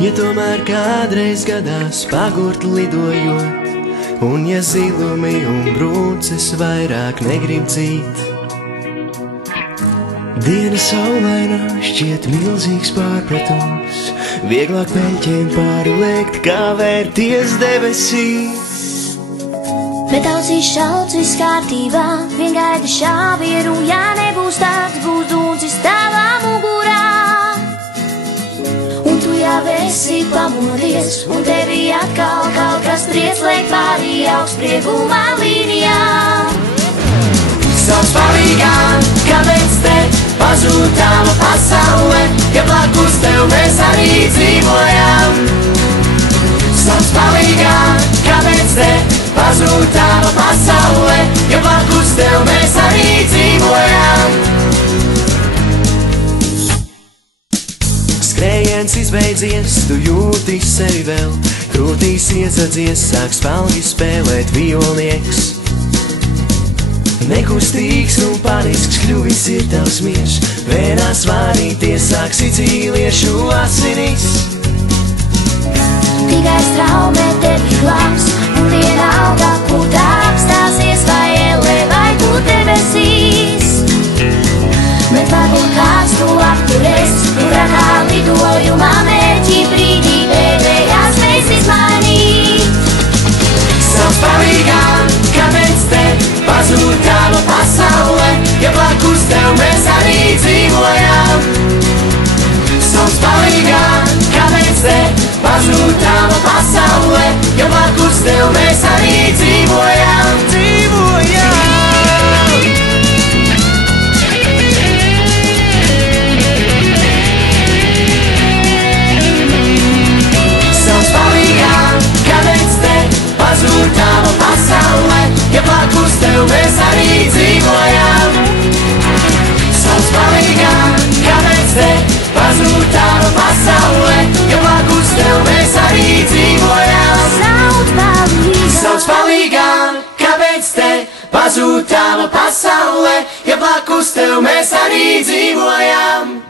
Ja tomēr kādreiz gadās pagurt lidojot, un ja zilumi un brūces vairāk negrib dzīt, diena saulainā šķiet milzīgs pārpratums, vieglāk peļķiem pārliekt, kā vērties debesīs. Bet ausīs šauc viss kārtībā, vien gaida šāvieru, ja nebūs tāds, būs dūncis tavā mugurā. Un tu jau esi pamodies, un tevi atkal kaut kas triec, liek pārī augstspriegumā līnijā. Sauc palīgā, kāpēc te pazūd tava pasaule, ja blakus tev mēs arī dzīvojam. Sauc palīgā, kāpēc te pazūd tava pasaule, ja blakus tev mēs arī dzīvojam. Skrējiens izbeidzies, tu jūti sevi vēl, krūtīs iesadzies, sāk spalgi spēlēt violnieks. Nekustīgs un panisks kļuvis ir tavs miers, vēnās vārīties sāk sicīliešu asinis. Tikai straumē tevi glābs, un vienalga, kur tā apstāsies, vai ellē, vai tu debesīs. Bet varbūt kāds tu apturēs, un rakā lidojumā mērķi brīdī pēdējās mēs izmainīt. Sauc palīgā, kāpēc te pazūd tava pasaule, ja blakus tev mēs arī dzīvojam. Sauc palīgā, kāpēc te pazūd tava pasaule, ja blakus tev mēs arī dzīvojam. Sauc palīgā, kāpēc te pazūd tava pasaule, ja blakus tev mēs arī dzīvojam. Sauc palīgā, kāpēc te pazūd tava pasaule, ja blakus tev mēs arī dzīvojam. Sauc palīgā, kāpēc te pazūd tava pasaule, ja blakus tev mēs arī dzīvojam.